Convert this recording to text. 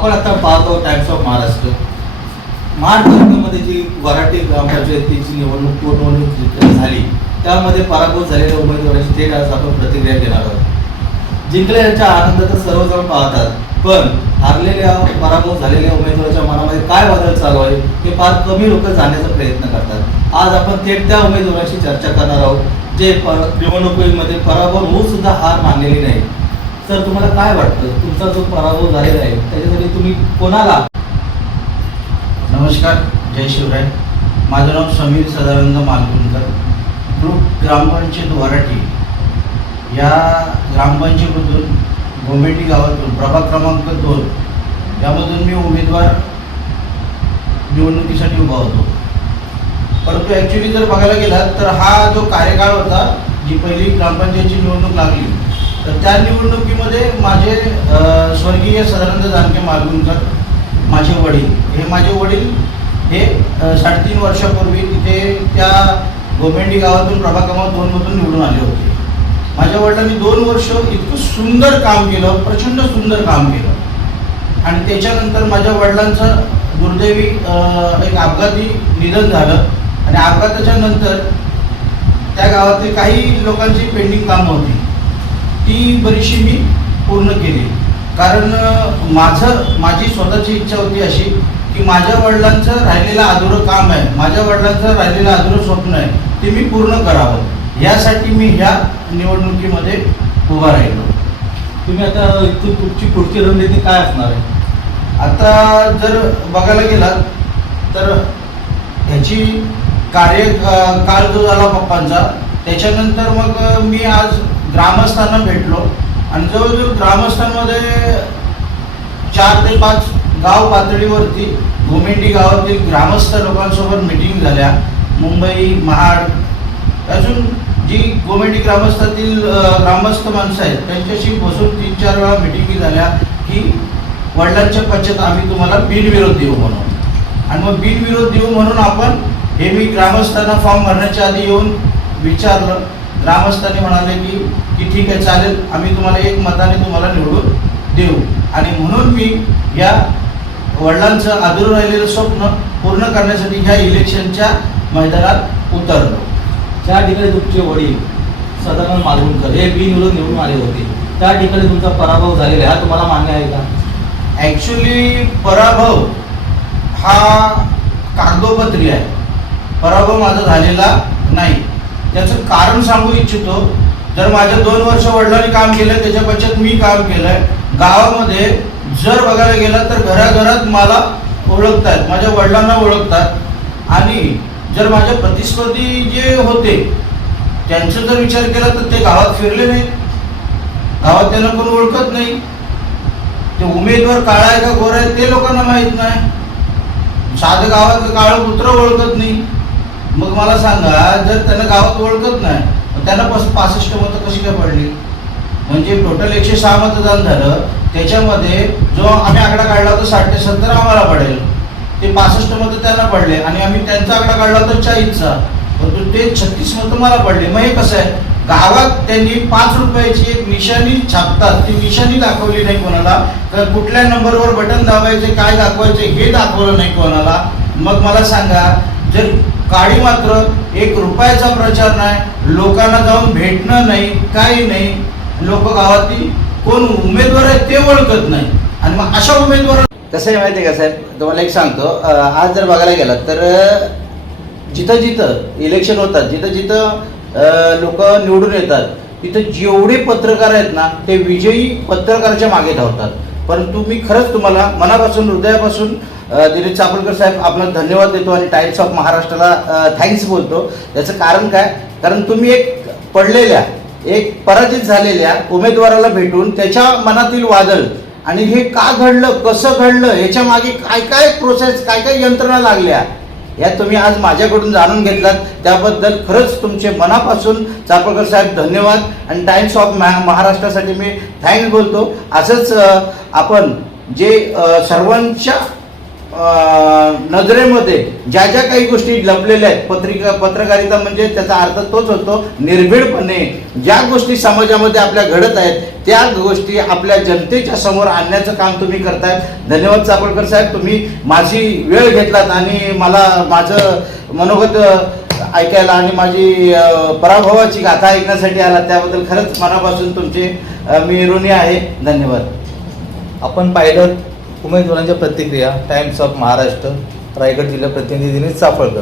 आपण आता पाहतो टाइम्स ऑफ महाराष्ट्र महाराष्ट्रामध्ये जी वराटी ग्रामपंचायतीची निवडणूक झाली त्यामध्ये पराभूत झालेल्या उमेदवाराची थेट आज आपण प्रतिक्रिया देणार आहोत. जिंकल्याच्या आनंद तर सर्वजण पाहतात, पण हारलेल्या पराभूत झालेल्या उमेदवाराच्या मनामध्ये काय बदल चालू आहे हे फार कमी लोक जाण्याचा प्रयत्न करतात. आज आपण थेट त्या उमेदवाराशी चर्चा करणार आहोत जे निवडणुकीमध्ये पराभव होऊन सुद्धा हार मानलेली नाही. सर, तुम्हाला काय वाटतं, तुमचा जो पराभव झालेला आहे त्याच्यासाठी तुम्ही कोणाला? नमस्कार, जय शिवराय. माझं नाव समीर सदानंद मालगुणकर. ग्रुप ग्रामपंचायत वराटी या ग्रामपंचायतीमधून गोमेटी गावातून प्रभाग क्रमांक 2 यामधून मी उमेदवार निवडणुकीसाठी उभा होतो. परंतु ॲक्च्युली जर बघायला गेला तर हा जो कार्यकाळ होता, जी पहिली ग्रामपंचायतीची निवडणूक लागली, तर त्या निवडणुकीमध्ये माझे स्वर्गीय सदानंद जानके मालगुणकर माझे वडील हे 3.5 वर्षापूर्वी तिथे त्या गोमेंडी गावातून प्रभाग क्रमांक 2 मधून निवडून आले होते. माझ्या वडिलांनी 2 वर्ष इतकं सुंदर काम केलं, प्रचंड सुंदर काम केलं. आणि त्याच्यानंतर माझ्या वडिलांचं दुर्दैवी एक अपघाती निधन झालं. आणि अपघाताच्या नंतर त्या गावातील काही लोकांची पेंडिंग कामं होती, ती बरीचशी मी पूर्ण केली. कारण माझी स्वतःची इच्छा होती अशी की माझ्या वडिलांचं राहिलेलं अधुरं काम आहे, माझ्या वडिलांचं राहिलेलं अधुरं स्वप्न आहे, ते मी पूर्ण करावं. यासाठी मी ह्या निवडणुकीमध्ये उभा राहिलो. तुम्ही आता इथून तुमची पुढची रणनीती काय असणार आहे? आता जर बघायला गेलात तर ह्याची कार्यकाळ जो झाला पप्पांचा, त्याच्यानंतर मग मी आज ग्रामस्थांना भेटलो आणि जवळजवळ ग्रामस्थांमध्ये 4 ते 5 गाव पातळीवरती गोमेंडी गावातील ग्रामस्थ लोकांसोबत मिटिंग झाल्या. मुंबई, महाड अजून जी गोमेंडी ग्रामस्थातील ग्रामस्थ माणसं आहेत त्यांच्याशी बसून 3-4 वेळा मिटिंगी झाल्या की वडिलांच्या पश्चात आम्ही तुम्हाला बिनविरोध देऊ म्हणून. आणि मग बिनविरोध देऊ म्हणून आपण हे मी ग्रामस्थांना फॉर्म भरण्याच्या आधी येऊन विचारलं. ग्रामस्थांनी म्हणाले की ठीक आहे, चालेल, आम्ही तुम्हाला 1 मताने तुम्हाला निवडून देऊ. आणि म्हणून मी या वडिलांचं अधुरं राहिलेलं स्वप्न पूर्ण करण्यासाठी ह्या इलेक्शनच्या मैदानात उतरलो. ज्या ठिकाणी तुमचे वडील सदानंद मालगुणकर हे बिनविरोध निवडून आले होते त्या ठिकाणी तुमचा पराभव झालेला आहे, हा तुम्हाला मान्य आहे का? ॲक्च्युली पराभव हा कागदोपत्री आहे, पराभव माझा झालेला नाही. त्याचं कारण सांगू इच्छितो. जर माझ्या 2 वर्ष वडिलांनी काम केलं, त्याच्या पश्चात मी काम केलंय. गावामध्ये जर बघायला गेलं तर घराघरात मला ओळखतात, माझ्या वडिलांना ओळखतात. आणि जर माझ्या प्रतिस्पर्धी जे होते त्यांचा जर विचार केला तर ते गावात फिरले नाहीत, गावात त्यांना कोण ओळखत नाही. ते उमेदवार काळा आहे का गोरा आहे ते लोकांना माहीत नाही. साधं गावात काळं कुत्र ओळखत नाही. मग मला सांगा, जर त्यांना गावात ओळखत नाही, त्यांना 65 मतं कशी काय पडली? म्हणजे टोटल 106 मतदान झालं, त्याच्यामध्ये जो आम्ही आकडा काढला होता 60 ते 70 आम्हाला पडेल, ते 65 मतं त्यांना पडले. आणि आम्ही त्यांचा आकडा काढला होता 40चा, परंतु ते 36 मतं मला पडले. मग हे कसं आहे? गावात त्यांनी 5 रुपयाची एक निशाणी छापतात, ती निशाणी दाखवली नाही कोणाला, तर कुठल्या नंबरवर बटन दाबायचे, काय दाखवायचे हे दाखवलं नाही कोणाला. मग मला सांगा, जर काळी मात्र 1 रुपयाचा प्रचार नाही, लोकांना जाऊन भेटणं नाही, काही नाही, लोक गावातील कोण उमेदवार आहे ते ओळखत नाही. आणि मग अशा उमेदवार कसं आहे माहिती आहे का साहेब, तुम्हाला एक सांगतो. आज जर बघायला गेलात तर जिथं जिथं इलेक्शन होतात, जिथं जिथं लोक निवडून येतात, तिथं जेवढे पत्रकार आहेत ना ते विजयी पत्रकाराच्या मागे धावतात. परंतु मी खरंच तुम्हाला मनापासून हृदयापासून दिलीप चापलकर साहेब आपला धन्यवाद देतो आणि टाइम्स ऑफ महाराष्ट्राला थँक्स बोलतो. त्याचं कारण काय? कारण तुम्ही एक पडलेल्या, एक पराजित झालेल्या उमेदवाराला भेटून त्याच्या मनातील वादळ आणि हे का घडलं, कसं घडलं, ह्याच्या मागे काय काय प्रोसेस, काय काय यंत्रणा लागल्या, या तुम्ही आज माझ्याकडून जाणून घेतलात. त्याबद्दल खरंच तुमचे मनापासून चापलकर साहेब धन्यवाद. आणि टाइम्स ऑफ महाराष्ट्रासाठी मी थँक्स बोलतो. असंच आपण जे सर्वांच्या नजरेमध्ये ज्या ज्या काही गोष्टी लपलेल्या आहेत, पत्रकारिता म्हणजे त्याचा अर्थ तोच होतो, निर्भीडपणे ज्या गोष्टी समाजामध्ये आपल्या घडत आहेत त्या गोष्टी आपल्या जनतेच्या समोर आणण्याचं काम तुम्ही करतायत. धन्यवाद चाफळकर साहेब, तुम्ही माझी वेळ घेतलात आणि मला माझं मनोगत ऐकायला आणि माझी पराभवाची गाथा ऐकण्यासाठी आला, त्याबद्दल खरंच मनापासून तुमचे मी ऋणी आहे. धन्यवाद. आपण पाहिलं उमेदवारांच्या प्रतिक्रिया. टाइम्स ऑफ महाराष्ट्र, रायगड जिल्हा प्रतिनिधी दिनेश चाफळकर.